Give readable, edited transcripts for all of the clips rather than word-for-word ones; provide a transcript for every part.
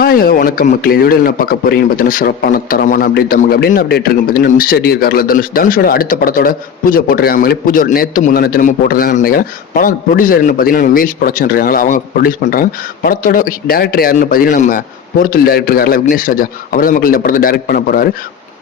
Hello வணக்கம் மக்களே. இந்த வீடியோவில் நான் பார்க்க போறீங்கன்னு பார்த்தீங்கன்னா சிறப்பான தரமான அப்டேட் நமக்கு அப்படின்னு அப்டேட் இருக்கு பார்த்தீங்கன்னா மிஸ்டர் டி இருக்கார்ல தனுஷோட அடுத்த படத்தோட பூஜை போட்டிருக்காங்க மக்களே. பூஜை நேற்று முந்தானத்து நம்ம போட்டிருந்தாங்கன்னு நினைக்கிறேன். படம் ப்ரொடியூசர்னு பார்த்தீங்கன்னா வேல்ஸ் ப்ரொடக்ஷன் இருக்காங்களா, அவங்க ப்ரொடியூஸ் பண்ணுறாங்க. படத்தோட டேரக்டர் யாருன்னு பார்த்தீங்கன்னா நம்ம போர்த்தல் டேரக்டர் இருக்கார்ல விக்னேஷ் ராஜா, அவர் தான் மக்கள் இந்த படத்தை டைரக்ட் பண்ண போறாரு.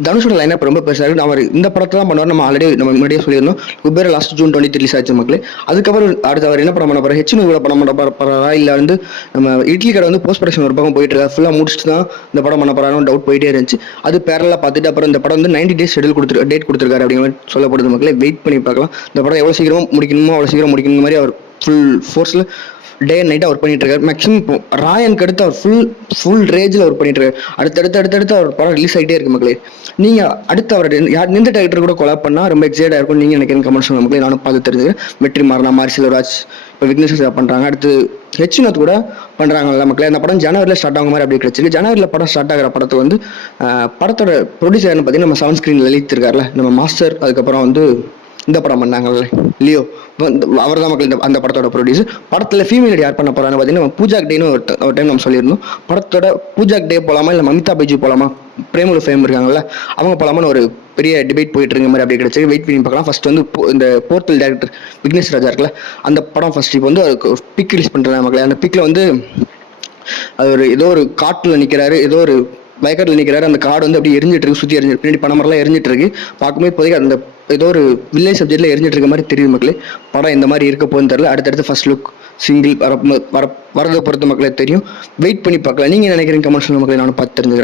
தனுஷோட லைனப் ரொம்ப பெருசாக இருக்குது. அவர் இந்த படத்தை தான் பண்ணுவார். நம்ம ஆல்ரெடி நம்ம முன்னாடியே சொல்லியிருந்தோம். குபேர லாஸ்ட் ஜூன் 20 ரிலீஸ் ஆச்சு மக்களே. அதுக்கப்புறம் அடுத்து அவர் என்ன படம் பண்ண போறாரு, ஹெச்னு கூட படம் பண்ண போறாரா இல்லை வந்து நம்ம இட்லி கடை வந்து போஸ்ட் ப்ரொடக்ஷன் ஒரு பக்கம் போயிட்டு இருக்காரு, ஃபுல்லாக முடிச்சுட்டு தான் இந்த படம் பண்ண போறாருன்னு டவுட் போயிட்டே இருந்துச்சு. அது பேரலாக பார்த்துட்டு அப்புறம் இந்த படம் வந்து 90 days ஷெடியூல் டேட் கொடுத்துருக்காரு அப்படிங்கிற மாதிரி சொல்லப்படுது மக்களே. வெயிட் பண்ணி பார்க்கலாம். இந்த படம் எவ்வளோ சீக்கிரம் முடிக்கணுமோ அவ்வளோ சீக்கிரம் முடிக்கணும் மாதிரி அவர் ஃபுல் ஃபோர்ஸில் டே அண்ட் நைட் அவர் பண்ணிட்டு இருக்காரு. மேக்ஸிமம் இப்போ ராயனுக்கு அடுத்து அவர் ஃபுல் ரேஜில் அவர் பண்ணிட்டு இருக்காரு. அடுத்தடுத்து அவர் படம் ரிலீஸ் ஆகிட்டே இருக்கு மக்களே. நீங்க அடுத்து அவர் யார் எந்த டேரக்டர் கூட கொலாப் பண்ணா ரொம்ப எக்ஸைட்டாக இருக்கும் நீங்க நினைக்கிறேன் கமெண்ட்ஸ் மக்களே. நானும் பார்த்து தெரிஞ்சுக்கிறேன். வெற்றி மாறனா, மார்சிலராஜ், இப்போ விக்னேஷ் பண்றாங்க. அடுத்து ஹெச்னத் கூட பண்றாங்கல்ல மக்களே. அந்த படம் ஜனவரியில் ஸ்டார்ட் ஆகும் மாதிரி அப்படி கிடைச்சிருக்கு. ஜனவரியில் படம் ஸ்டார்ட் ஆகிற படத்தை வந்து படத்தோட ப்ரொடியூசர்னு பார்த்தீங்கன்னா நம்ம செவன் ஸ்கிரீன் லலித் இருக்கார்ல, நம்ம மாஸ்டர், அதுக்கப்புறம் வந்து இந்த படம் பண்ணாங்கல்ல லியோ, அவர் தான் மக்கள் அந்த படத்தோட ப்ரொடியூசர். படத்தில் ஃபீமேல் யார் பண்ண போறான்னு பார்த்தீங்கன்னா பூஜா டேன்னு ஒரு டைம் நம்ம சொல்லியிருந்தோம். படத்தோட பூஜா டே போலாமா இல்லை மமிதா பைஜி போலாமா, பிரேமுலு ஃபேம் இருக்காங்கல்ல அவங்க போலாமான்னு ஒரு பெரிய டிபேட் போயிட்டு இருக்க மாதிரி அப்படி கிடைச்சி வெயிட் பண்ணி பார்க்கலாம். ஃபர்ஸ்ட் வந்து இந்த போர்ட்டல் டேரக்டர் விக்னேஷ் ராஜா இருக்குல்ல, அந்த படம் ஃபர்ஸ்ட் இப்போ வந்து பிக் ரிலீஸ் பண்றாங்க மக்களே. அந்த பிக்ல வந்து அது ஒரு ஏதோ ஒரு காட்டில் நிற்கிறாரு, ஏதோ ஒரு பயக்கட்டில் நிற்கிறாரு. அந்த காடு வந்து அப்படியே எரிஞ்சிட்டு இருக்கு, சுற்றி எரிஞ்சிட்டு பின்னாடி பணமரெல்லாம் எரிஞ்சிட்டு இருக்கு. பார்க்கும்போது இப்போதைக்கு அந்த ஏதோ ஒரு வில்லேஜ் சப்ஜெக்ட்ல எரிஞ்சிட்டு இருக்க மாதிரி தெரியுது மக்களே. படம் எந்த மாதிரி இருக்க போகுதுன்னு தெரியல. அடுத்தடுத்து ஃபர்ஸ்ட் லுக் சிங்கிள் வரதை பொறுத்த மக்களே தெரியும். வெயிட் பண்ணி பார்க்கலாம். நீங்க நினைக்கிறீங்க கமெண்ட்ஸ் மக்களே, நானும் பார்த்து தெரிஞ்சுக்கிறேன்.